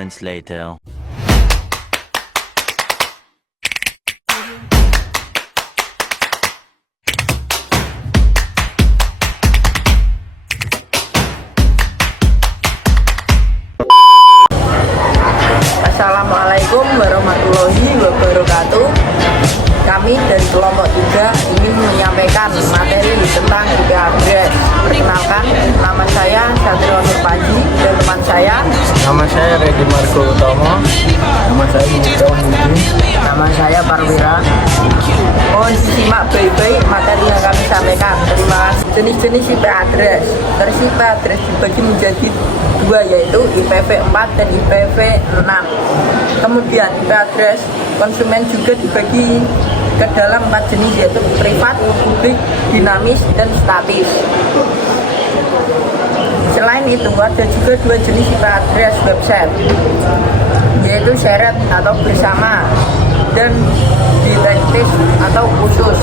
moments later. Assalamualaikum warahmatullahi wabarakatuh. Kami dari kelompok 3 ingin menyampaikan materi tentang IP address. Perkenalkan, nama saya Satrio Nur Panji dan teman saya. Nama saya Redi Margo Utomo. Nama saya Muda Mudi. Nama saya Parwira. Mohon disimak baik-baik materi yang kami sampaikan. Terima kasih. Jenis-jenis IP address. IP address dibagi menjadi dua, yaitu IPv4 dan IPv6. Kemudian IP address konsumen juga dibagi ke dalam 4 jenis, yaitu privat, publik, dinamis, dan statis. Selain itu ada juga 2 jenis IP address website, yaitu shared atau bersama dan detektif atau khusus.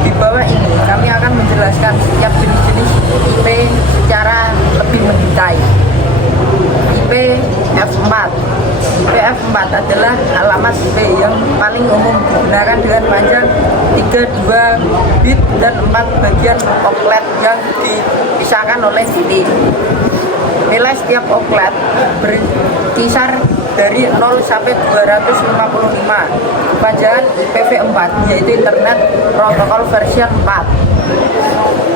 Di bawah ini kami akan menjelaskan setiap jenis-jenis IP secara lebih mendetail. IPv4. IPv4 adalah alamat IP yang paling umum digunakan dengan panjang 32 bit dan 4 bagian oklet yang dipisahkan oleh titik. Nilai setiap oklet berkisar dari 0 sampai 255. Kepanjangan IPv4 yaitu Internet Protocol version 4.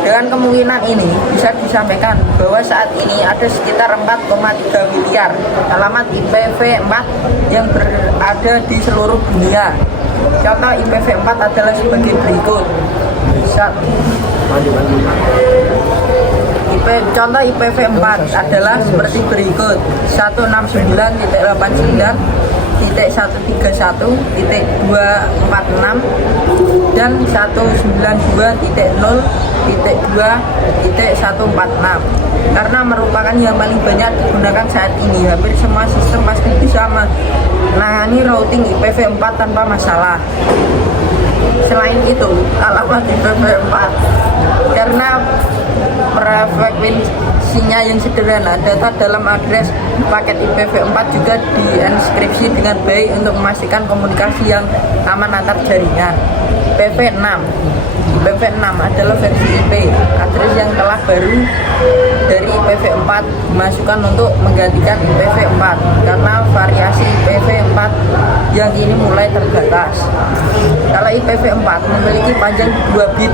Dengan kemungkinan ini bisa disampaikan bahwa saat ini ada sekitar 4,3 miliar alamat IPv4 yang berada di seluruh dunia. Contoh IPv4 adalah sebagai berikut. Contoh IPv4 adalah seperti berikut: 169.131.246 dan 192.0.2.146. Karena merupakan yang paling banyak digunakan saat ini, hampir semua sistem pasti bisa menangani routing IPv4 tanpa masalah. Selain itu, alamat IPv4 karena frekuensinya yang sederhana, data dalam address paket IPv4 juga dienkripsi dengan baik untuk memastikan komunikasi yang aman antar jaringan. IPv6 adalah versi IP address yang telah baru dari IPv4 dimasukkan untuk menggantikan IPv4 karena variasi IPv4 yang ini mulai terbatas. Kalau IPv4 memiliki panjang 2 bit,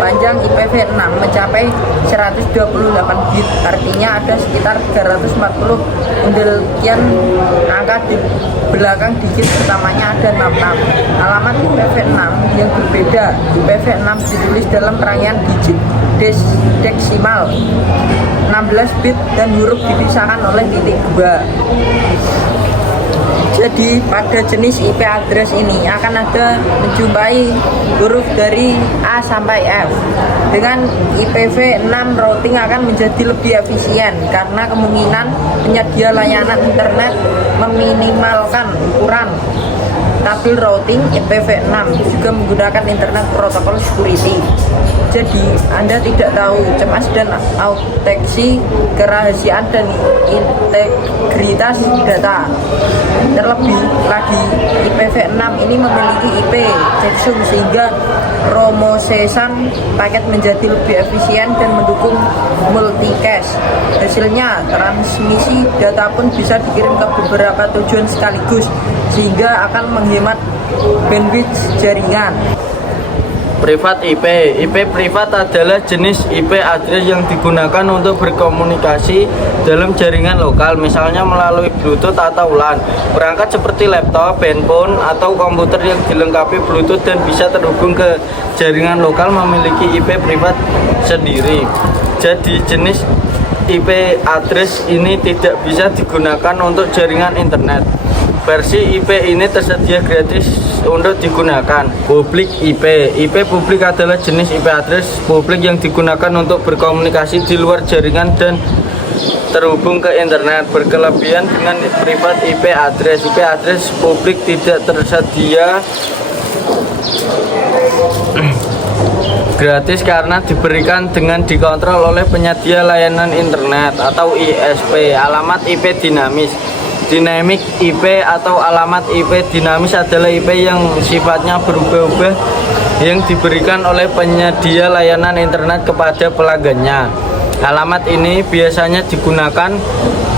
panjang IPv6 mencapai 128 bit, artinya ada sekitar 340 undian angka di belakang digit pertamanya ada 66. Alamat IPv6 yang berbeda, IPv6 ditulis dalam rangkaian digit deksimal 16 bit dan huruf dipisahkan oleh titik 2. Jadi pada jenis IP address ini akan ada menjumpai huruf dari A sampai F. Dengan IPv6 routing akan menjadi lebih efisien karena kemungkinan penyedia layanan internet meminimalkan ukuran tabel routing. IPv6 juga menggunakan internet protokol security. Jadi Anda tidak tahu cemas dan autentikasi kerahasiaan dan integritas data. Terlebih lagi IPv6 ini memiliki IP checksum sehingga promosesan paket menjadi lebih efisien dan mendukung multicache. Hasilnya transmisi data pun bisa dikirim ke beberapa tujuan sekaligus sehingga akan menghemat bandwidth jaringan. Privat IP. IP privat adalah jenis IP address yang digunakan untuk berkomunikasi dalam jaringan lokal, misalnya melalui Bluetooth atau LAN. Perangkat seperti laptop, handphone, atau komputer yang dilengkapi Bluetooth dan bisa terhubung ke jaringan lokal memiliki IP privat sendiri. Jadi jenis IP address ini tidak bisa digunakan untuk jaringan internet. Versi IP ini tersedia gratis untuk digunakan. Publik IP. IP publik adalah jenis IP address publik yang digunakan untuk berkomunikasi di luar jaringan dan terhubung ke internet. Berkelebihan dengan privat IP address. IP address publik tidak tersedia Gratis karena diberikan dengan dikontrol oleh penyedia layanan internet atau ISP. Alamat IP dinamis. Dynamic IP atau alamat IP dinamis adalah IP yang sifatnya berubah-ubah yang diberikan oleh penyedia layanan internet kepada pelanggannya. Alamat ini biasanya digunakan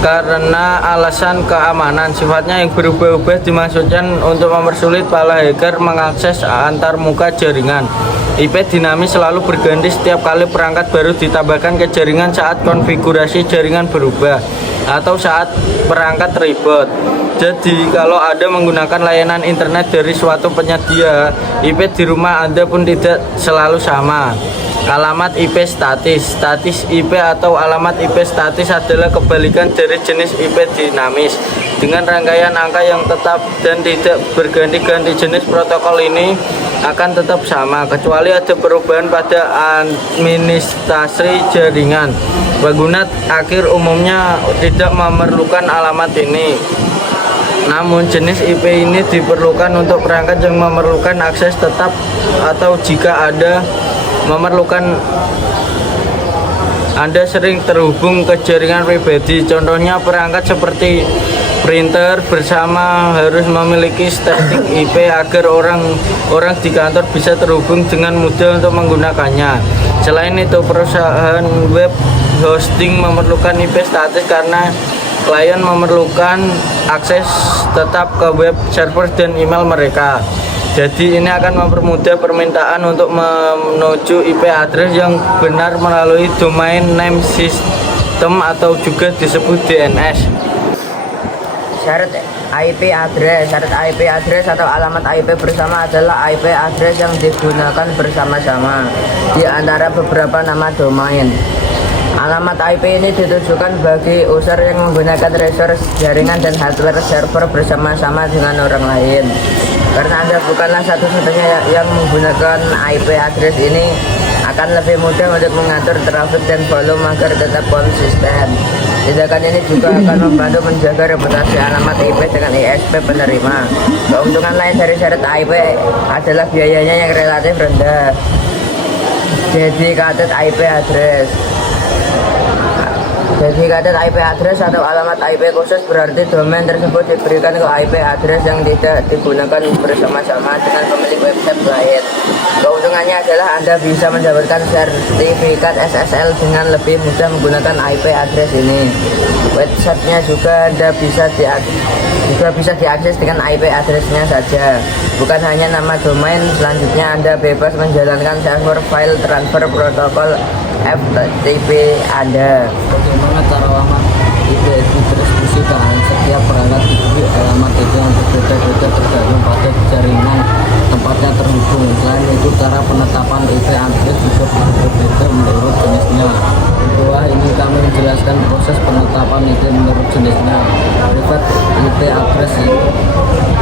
karena alasan keamanan. Sifatnya yang berubah-ubah dimaksudkan untuk mempersulit para hacker mengakses antarmuka jaringan. IP dinamis selalu berganti setiap kali perangkat baru ditambahkan ke jaringan saat konfigurasi jaringan berubah atau saat perangkat reboot. Jadi kalau Anda menggunakan layanan internet dari suatu penyedia, IP di rumah Anda pun tidak selalu sama. Alamat IP statis. Statis IP atau alamat IP statis adalah kebalikan dari jenis IP dinamis. Dengan rangkaian angka yang tetap dan tidak berganti-ganti, jenis protokol ini akan tetap sama kecuali ada perubahan pada administrasi jaringan. Pengguna akhir umumnya tidak memerlukan alamat ini. Namun jenis IP ini diperlukan untuk perangkat yang memerlukan akses tetap atau jika ada memerlukan Anda sering terhubung ke jaringan pribadi. Contohnya perangkat seperti printer bersama harus memiliki static IP agar orang di kantor bisa terhubung dengan mudah untuk menggunakannya. Selain itu, perusahaan web hosting memerlukan IP statis karena klien memerlukan akses tetap ke web server dan email mereka. Jadi ini akan mempermudah permintaan untuk menuju IP address yang benar melalui domain name system atau juga disebut DNS. Syarat IP address atau alamat IP bersama adalah IP address yang digunakan bersama-sama di antara beberapa nama domain. Alamat IP ini ditujukan bagi user yang menggunakan resource jaringan dan hardware server bersama-sama dengan orang lain. Karena Anda bukanlah satu-satunya yang menggunakan IP address ini, akan lebih mudah untuk mengatur traffic dan volume agar tetap konsisten. Tindakan ini juga akan membantu menjaga reputasi alamat IP dengan ISP penerima. Keuntungan lain dari syarat IP adalah biayanya yang relatif rendah. Dedicated IP address. Dedicated IP address atau alamat IP khusus berarti domain tersebut diberikan ke IP address yang tidak digunakan bersama-sama dengan pemilik website lain. Keuntungannya adalah Anda bisa mendapatkan sertifikat SSL dengan lebih mudah menggunakan IP address ini. Websitenya juga bisa diakses dengan IP addressnya saja. Bukan hanya nama domain, selanjutnya Anda bebas menjalankan server file transfer protokol FTP Anda. Bagaimana cara alamat IP itu didistribusikan? Setiap perangkat diberi alamat IP yang berbeda-beda tergantung pada jaringan tempatnya terhubung. Selain itu, cara penetapan IP address juga berbeda menurut jenisnya. Kedua, ini kami menjelaskan proses penetapan IP menurut jenisnya. Private IP address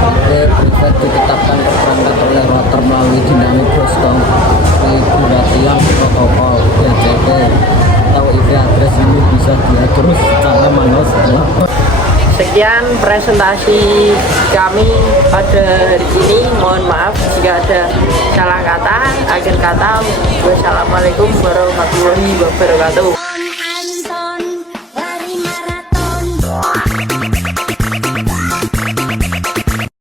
IP private ditetapkan ke perangkat oleh router melalui dynamic host configuration protokol DHCP atau IP address ini bisa diatur secara manual setelah. Sekian presentasi kami pada hari ini. Mohon maaf jika ada salah kata, akhir kata. Wassalamualaikum warahmatullahi wabarakatuh.